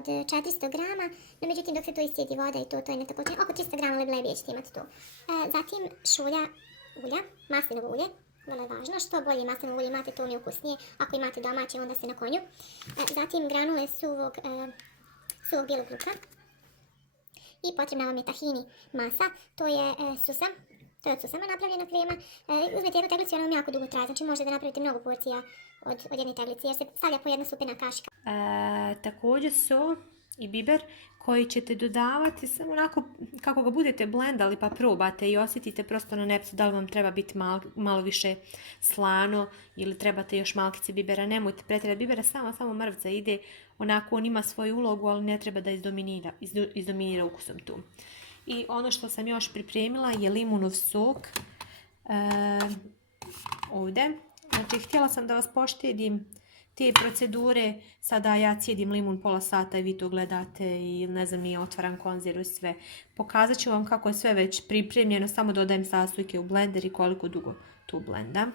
od 400 grama, no međutim dok se to iscijedi voda i to je na također oko 300 grama leblebi ćete imati to. Zatim šulja ulja, maslinovo ulje, vrlo je važno, što bolje maslinovo ulje imate to mi je ukusnije, ako imate domaće onda ste na konju. Zatim granule suvog bijelog luka i potrebna vam je tahini masa, to je susa. To je od susama napravljena krema. Uzmete jednu teglicu i ona vam jako dugo traje, znači možete da napravite mnogo porcija od jedne teglice jer se stavlja po jedna supina kašika. Također so i biber koji ćete dodavati samo onako kako ga budete blendali pa probate i osjetite prosto na nepsu da li vam treba biti malo više slano ili trebate još malkice bibera. Nemojte pretjerati bibera, samo mrvica ide, onako on ima svoju ulogu ali ne treba da izdominira ukusom tu. I ono što sam još pripremila je limunov sok ovdje. Znači, htjela sam da vas poštedim te procedure. Sada ja cijedim limun pola sata i vi to gledate i ne znam, nije otvaram konzervu i sve. Pokazat ću vam kako je sve već pripremljeno. Samo dodajem sastojke u blender i koliko dugo tu blendam.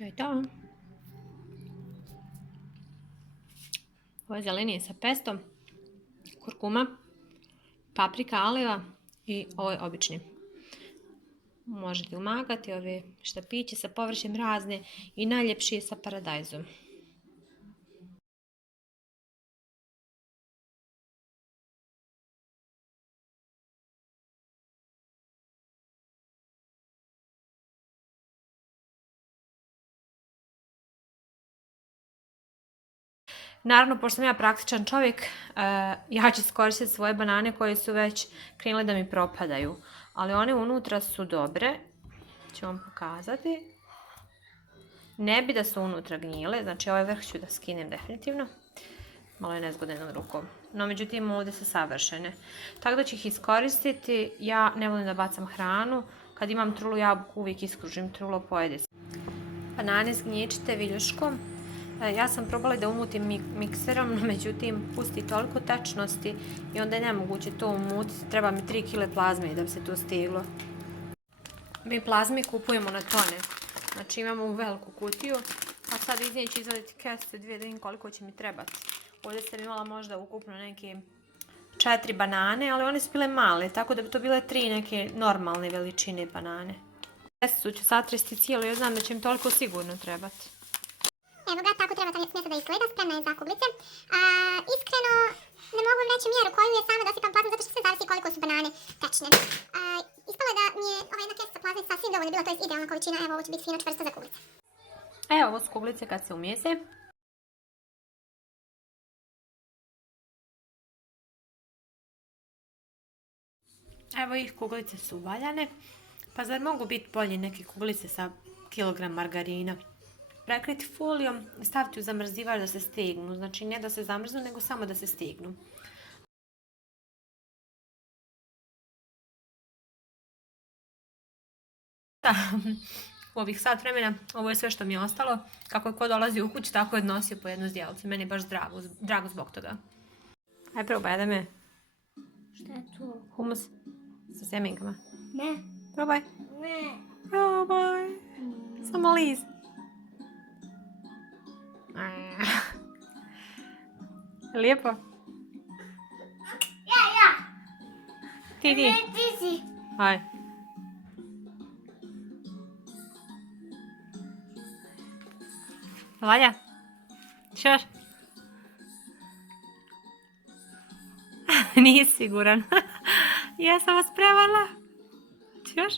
To je to. Ovo je zelenije sa pestom, kurkuma, paprika, aliva i ovo je obični. Možete umagati ove štapiće sa povrćem razne i najljepši je sa paradajzom. Naravno, pošto sam ja praktičan čovjek, ja ću iskoristiti svoje banane koje su već krenule da mi propadaju. Ali one unutra su dobre. Ću vam pokazati. Ne bi da su unutra gnjile, znači ovaj vrh ću da skinem definitivno. Malo je nezgodno jednom rukom. No, međutim, ovdje su savršene. Tako da ću ih iskoristiti. Ja ne volim da bacam hranu. Kad imam trulu jabuku, uvijek iskružim trulo, pojede se. Banane zgnječite viljuškom. Ja sam probala da umutim mikserom, no međutim pusti toliko tečnosti i onda je nemoguće to umutiti. Treba mi 3 kg plazme da bi se to stiglo. Mi plazme kupujemo na tone. Znači imamo u veliku kutiju, a sad iz nje ću izvaditi kesice 2 da vidim koliko će mi trebati. Ovdje sam imala možda ukupno neke 4 banane, ali one su bile male, tako da bi to bile 3 neke normalne veličine banane. Jesu ću satresti cijelo, ja znam da će im toliko sigurno trebati. Evo ga, tako treba smjesa da izgleda, spremna je za kuglice. Iskreno, ne mogu vam reći mjeru koju je sama dosipam plazom, zato što sve zavisi koliko su banane tečne. Ispalo je da mi je ova jedna kesa plazme sasvim dovoljno bila, to je idealna količina, evo ovo će biti fino čvrsto za kuglice. Evo, ovo su kuglice kad se umijese. Evo ih, kuglice su uvaljane. Pa zar mogu biti bolje neke kuglice sa kilogram margarina? Prekriti folijom i staviti u zamrzivač da se stegnu. Znači ne da se zamrznu, nego samo da se stegnu. U ovih sat vremena ovo je sve što mi je ostalo. Kako je ko dolazi u kući, tako je odnosio po jednu zdjelicu. Meni je baš drago zbog toga. Aj probaj, da me. Šta je to? Humus sa sjemenkama. Ne. Probaj. Ne. Probaj. Samo liz. Lijepo. Ja. Ti. Ti si. Aj. Valja? Češ? Nisi siguran. Ja sam vas prevarila. Češ?